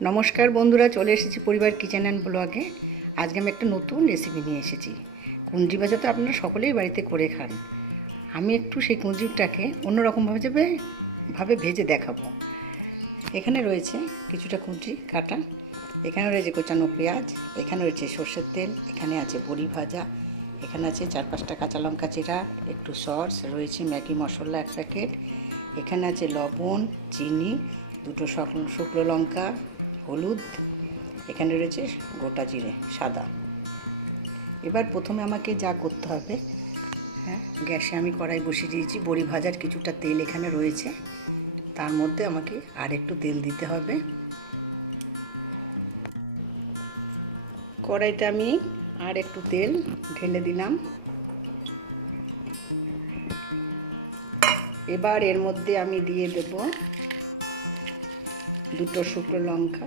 নমস্কার বন্ধুরা, চলে এসেছি পরিবার কিচেন অ্যান্ড ব্লগে। আজকে আমি একটা নতুন রেসিপি নিয়ে এসেছি। কুঁদরি ভাজা তো আপনারা সকলেই বাড়িতে করে খান। আমি একটু সেই কুঁদরিটাকে অন্যরকমভাবে ভেজে দেখাবো। এখানে রয়েছে কিছুটা কুঁদরি কাটা, এখানে রয়েছে কোচানো পেঁয়াজ, এখানে রয়েছে সর্ষের তেল, এখানে আছে বড়ি ভাজা, এখানে আছে 4-5টা কাঁচা লঙ্কা চিরা, একটু সস, রয়েছে ম্যাগি মশলা 1 প্যাকেট, এখানে আছে লবণ, চিনি, 2টো শুকনো লঙ্কা, হলুদ, এখানে রয়েছে গোটা জিরে সাদা। এবার প্রথমে আমাকে যা করতে হবে, গ্যাসে আমি কড়াই বসিয়ে দিয়েছি। বড়ি ভাজার কিছুটা তেল এখানে রয়েছে, তার মধ্যে আমাকে আর একটু তেল দিতে হবে। কড়াইতে আমি আর একটু তেল ঢেলে দিলাম। এবার এর মধ্যে আমি দিয়ে দেব 2টো শুকনো লঙ্কা,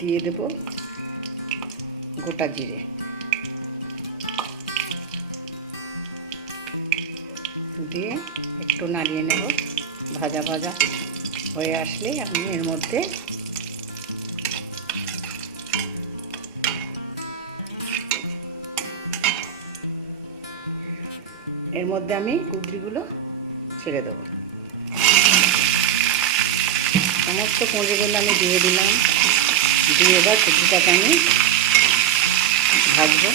দিয়ে দেব গোটা জিরে, দিয়ে একটু নাড়িয়ে নেব। ভাজা ভাজা হয়ে আসলে আমি এর মধ্যে আমি কুঁদরিগুলো ছেড়ে দেবো। সমস্ত কুঁদরিগুলো আমি দিয়ে দিলাম। দিয়ে এবার কুঁদরিটাকে আমি ভাজবো।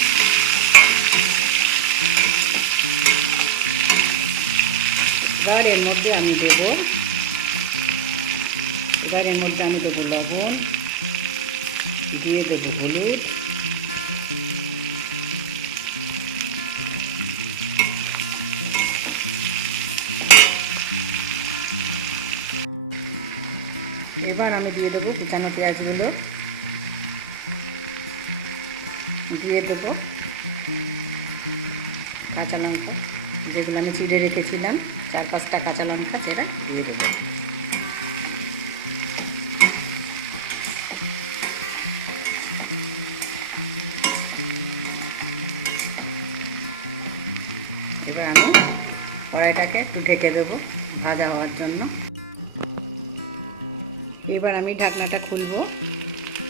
এবার এর মধ্যে আমি দেবো লবণ, দিয়ে দেবো হলুদ, এবার আমি দিয়ে দেবো কুচানো পেঁয়াজগুলো, দিয়ে দেবো কাঁচা লঙ্কা যেগুলো আমি চিড়ে রেখেছিলাম, 4-5টা কাঁচা লঙ্কা চেরা দিয়ে দেবো। এবার আমি কড়াইটাকে একটু ঢেকে দেবো ভাজা হওয়ার জন্য। এবার আমি ঢাকনাটা খুলবো,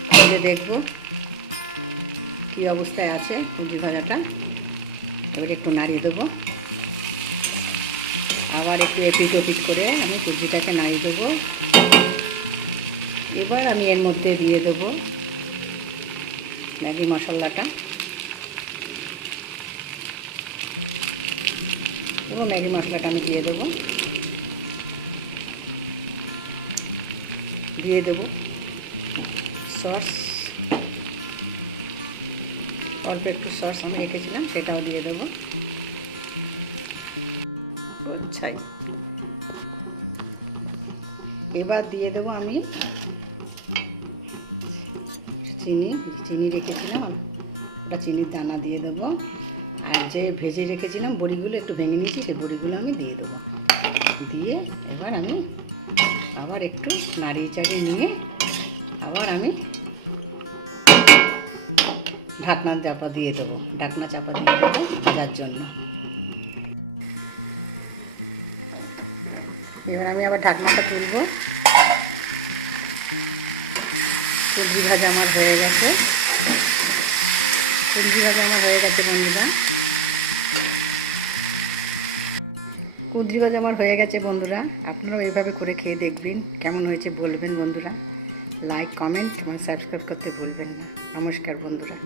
খুলে দেখব কী অবস্থায় আছে কুঁদরি ভাজাটা। এবার একটু নাড়িয়ে দেবো, আবার একটু এপিট ওপিট করে আমি কুঁদরিটাকে নাড়িয়ে দেবো। এবার আমি এর মধ্যে দিয়ে দেবো ম্যাগি মশলাটা, পুরো ম্যাগি মশলাটা আমি দিয়ে দেবো। দিয়ে দেবো সস, অল্প একটু সস আমি রেখেছিলাম, সেটাও দিয়ে দেবো। আচ্ছাই, এবার দিয়ে দেবো আমি চিনি রেখেছিলাম, ওটা চিনির দানা দিয়ে দেবো। আর যে ভেজে রেখেছিলাম বড়িগুলো একটু ভেঙে নিয়েছি, সেই বড়িগুলো আমি দিয়ে দেবো। দিয়ে এবার আমি আবার একটু নাড়িয়ে চাড়িয়ে নিয়ে আবার আমি ঢাকনা চাপা দিয়ে দেবো ভাজার জন্য। এবার আমি আবার ঢাকনাটা তুলবো। কুঁদরি ভাজা আমার হয়ে গেছে বন্ধুরা। বন্ধুরা আপনারাও এইভাবে করে খেয়ে দেখবেন, কেমন হয়েছে বলবেন বন্ধুরা। লাইক, কমেন্ট এবং সাবস্ক্রাইব করতে ভুলবেন না। নমস্কার বন্ধুরা।